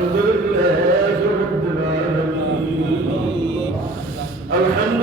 الحمد لله رب العالمين. الحمد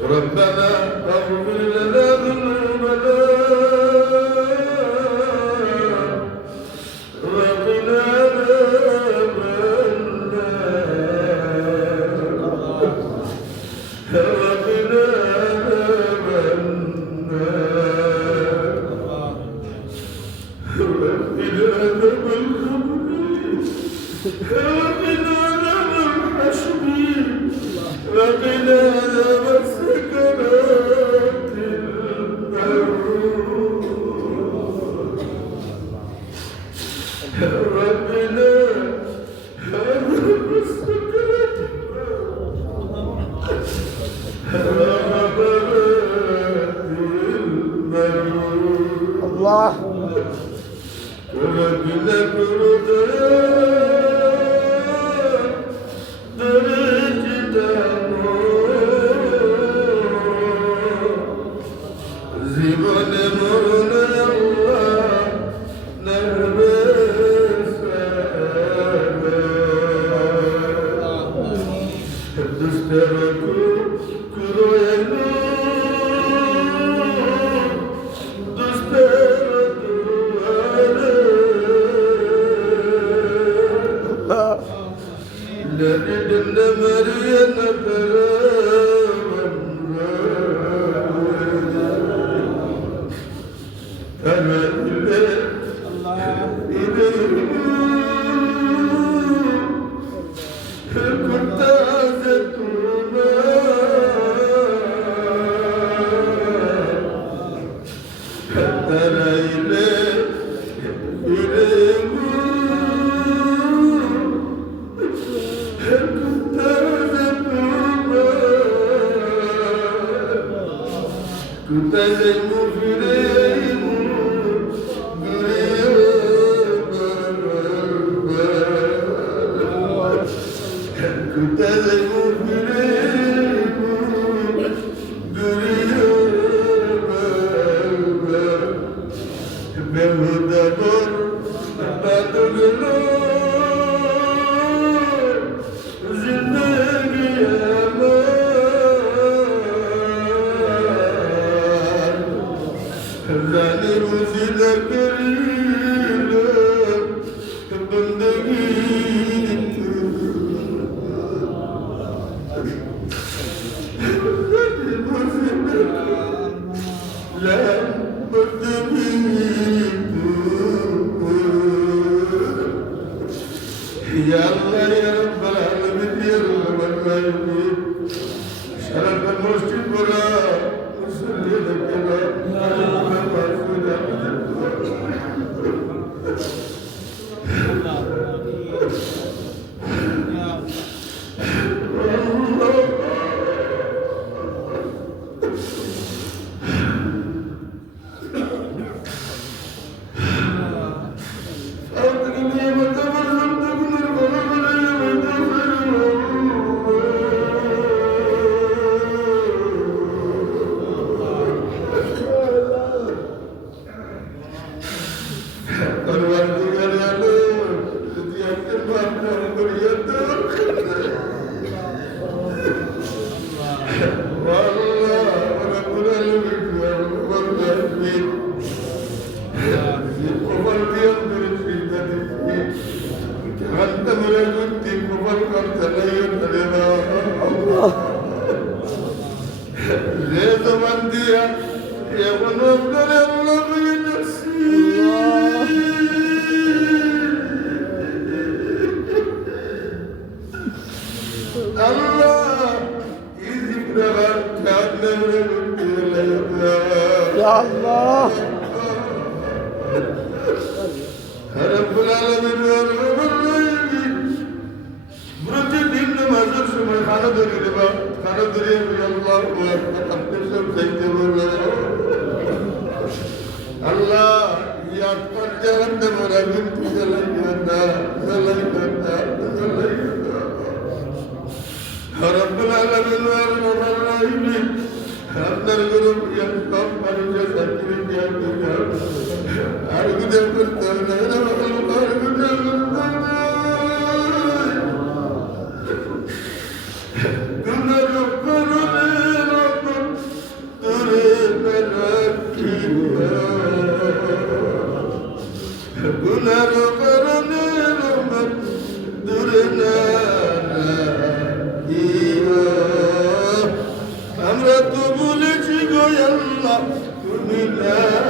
ربنا اغفر لنا ذنوبنا وقنا عذاب النار وقنا عذاب النار وقنا عذاب القبر আল্লাহ Alemin প্রতিদিন নামাজের সময় খানা ধরে দেবা খানা ধরে আল্লাহ সব চাইতে বলল আল্লাহ ইয়াদ পর জ্বালাই না রব্বুল আলামিন ওয়া রব্বুল আলামিন আপনার প্রিয় সব মানুষের চাকরি গুজর করতে হবে আর গুজর করতে হবে গুনার করুণে তুমি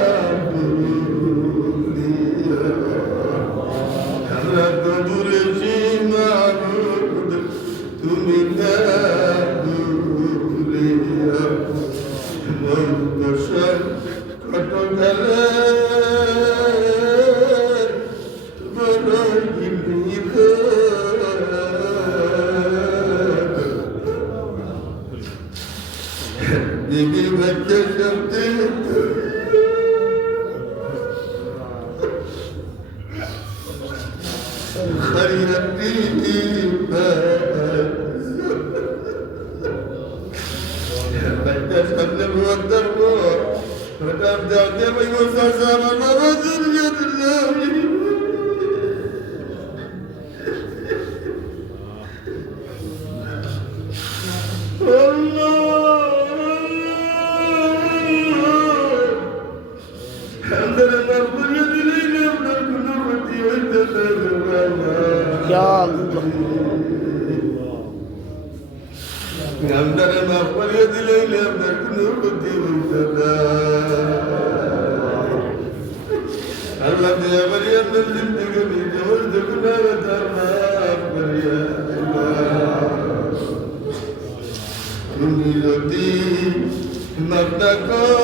Kadem derdimi gösterse bana ödül getirdim মাফ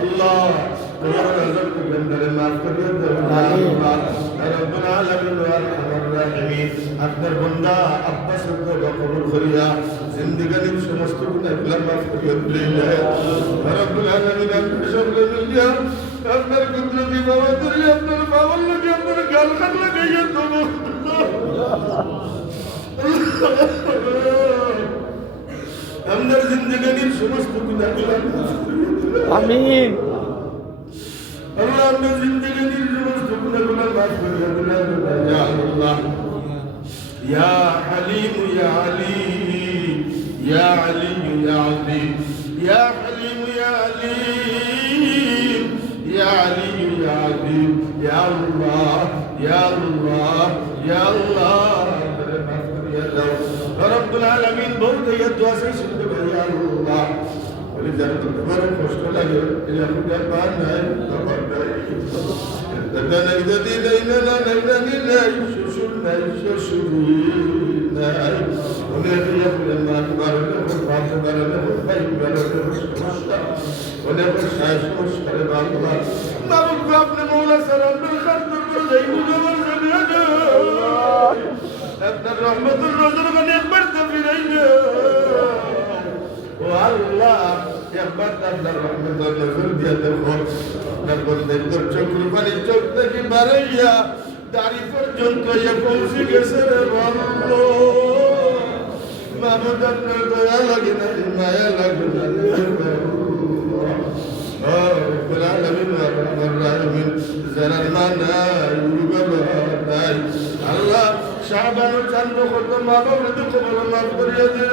আল্লাহ তোমার নজর গন্ডারে মাফ করিয়ে দাও রব্বুল আলামিন ওয়া আরহামার রাহিমিন আপনার বান্দা আব্বাস কবুল করিয়া জিন্দেগানির সমস্ত গুনাহ মাফ করিয়ে দিলেন রব্বুল আলামিন আপনার সকলে মিলিয়া আপনার কুদরতি বাবা ধরে আপনার বাবার লোকে আপনার গাল খাট লাগাইয়া দেবো আমাদের জিন্দগির সমস্ত গুণাগুলো আমিন আল্লাহ আমাদের জিন্দগির সমস্ত গুণাগুলো মাফ করে দেন ইয়া আল্লাহ ইয়া হালিম ইয়া আলী ইয়া আলী ইয়া আলী يا حليم يا عليم يا علي يا عليم يا الله يا الله يا الله رب العالمين বহুত এই দোয়া সেই শুনতে পারি আল্লাহ কষ্ট লাগে আমরা পান নাই নাই নাই নাই নাই নানি নাই শ্বশুর নাই শ্বশুরি নাই শাস করে বাংলা মাবুক আপনি মৌলা সালাম খান করে যাই আপনার রহমতুর নজর একবার তার দরবারকে নজর দিয়ে দেব তোর চোখের পানি চোখ থেকে বাড়াইয়া দাড়ি বলো মানুষ দয়া লাগে না মায়া লাগে না যারা মা নাই নাই আল্লাহ শাহবানো চান্দ মা বাবা করিয়া দিল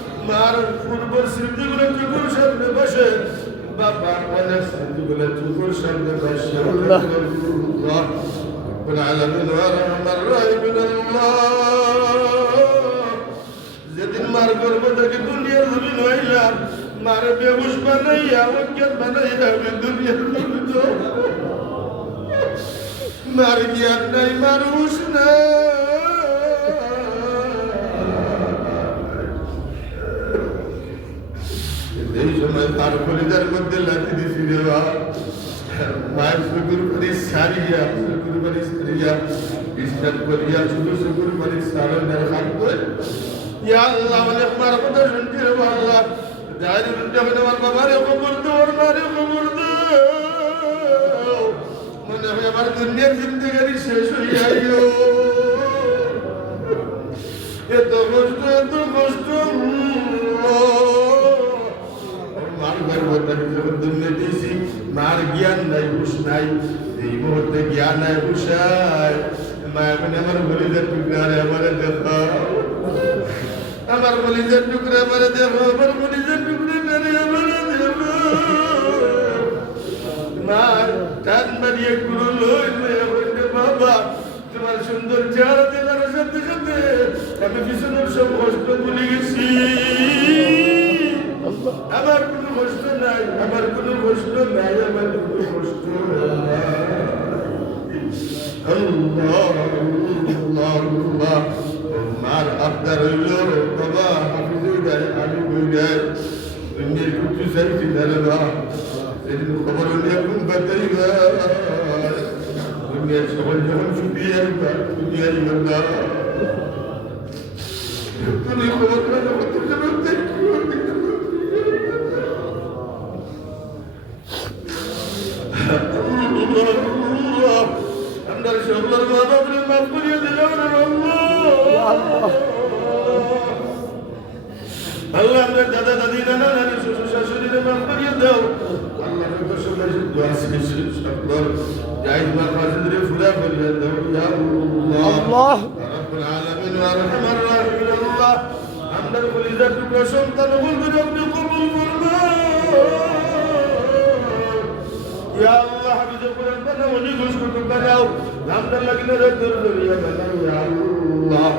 মার পূর্বের স্মৃতিগুলো চোখের সামনে বসে? বাবার অনেক স্মৃতিগুলো চোখের সামনে বসে? যেদিন মার গর্ব থেকে দুনিয়ার জমিন হইলাম মার বেবুস বানাইয়া অজ্ঞান বানাইয়া আমি দুনিয়ার জমিন মার জ্ঞান নাই মার হুশ নাই। তার পরিদার মধ্যে লাঠি দিছি রে বা মায়ের শুকুর করি সারিয়া, শুকুর করি সারিয়া বিশ্বাস করিয়া শুধু শুকুর করি সারণের হাত করে ইয়া আল্লাহ অনেক মার কথা শুনছি রে আল্লাহ। যাই যখন আমার বাবারে খবর দে ওর মারে খবর দে মনে হয় আমার দুনিয়ার জিন্দগানি শেষ হইয়া গেল। নাই, এই মুহূর্তে জ্ঞান নাই হুশায় মা এখন আমার বলিদের টুকরা আমার দেখা। আমার কলিজার টুকরা আমার দেহ আমার কলিজার টুকরা নারে আমার দেহ মা টান মারিয়ে গুলো লই বাবা, তোমার সুন্দর চেহারা দেখার সাথে সাথে আমি পিছনের সব কষ্ট ভুলে গেছি। আমার কোনো কষ্ট নাই, আমার কোনো কষ্ট নাই, আমার কোনো কষ্ট মার আবদার হইল, বাবা হাফিজ হইয়ায় আমি হইয়ায় দুনিয়ার কিছু চাইছি না বা সেদিন খবর হইলে এখন বাতাইবা দুনিয়ার সবাই যখন ছুটি আসবা ছুটি আসবা তুমি খবর দাদা নানা শ্বশুর শাশুড়িরে মাফ করিয়ে দাও আল্লাহ যত সময় দোয়া শিখেছি সকল যাই মা ফাজিদরে ফুরা করিয়ে দাও ইয়া আল্লাহ। রব্বুল আলামিন ওয়া আরহামার রাহিমিন আল্লাহ আমাদের কলিজার টুকরা সন্তান বলতে আপনি কবুল করবেন নামটা লাগিলে রে তোর জরিয়া বানাও ইয়া আল্লাহ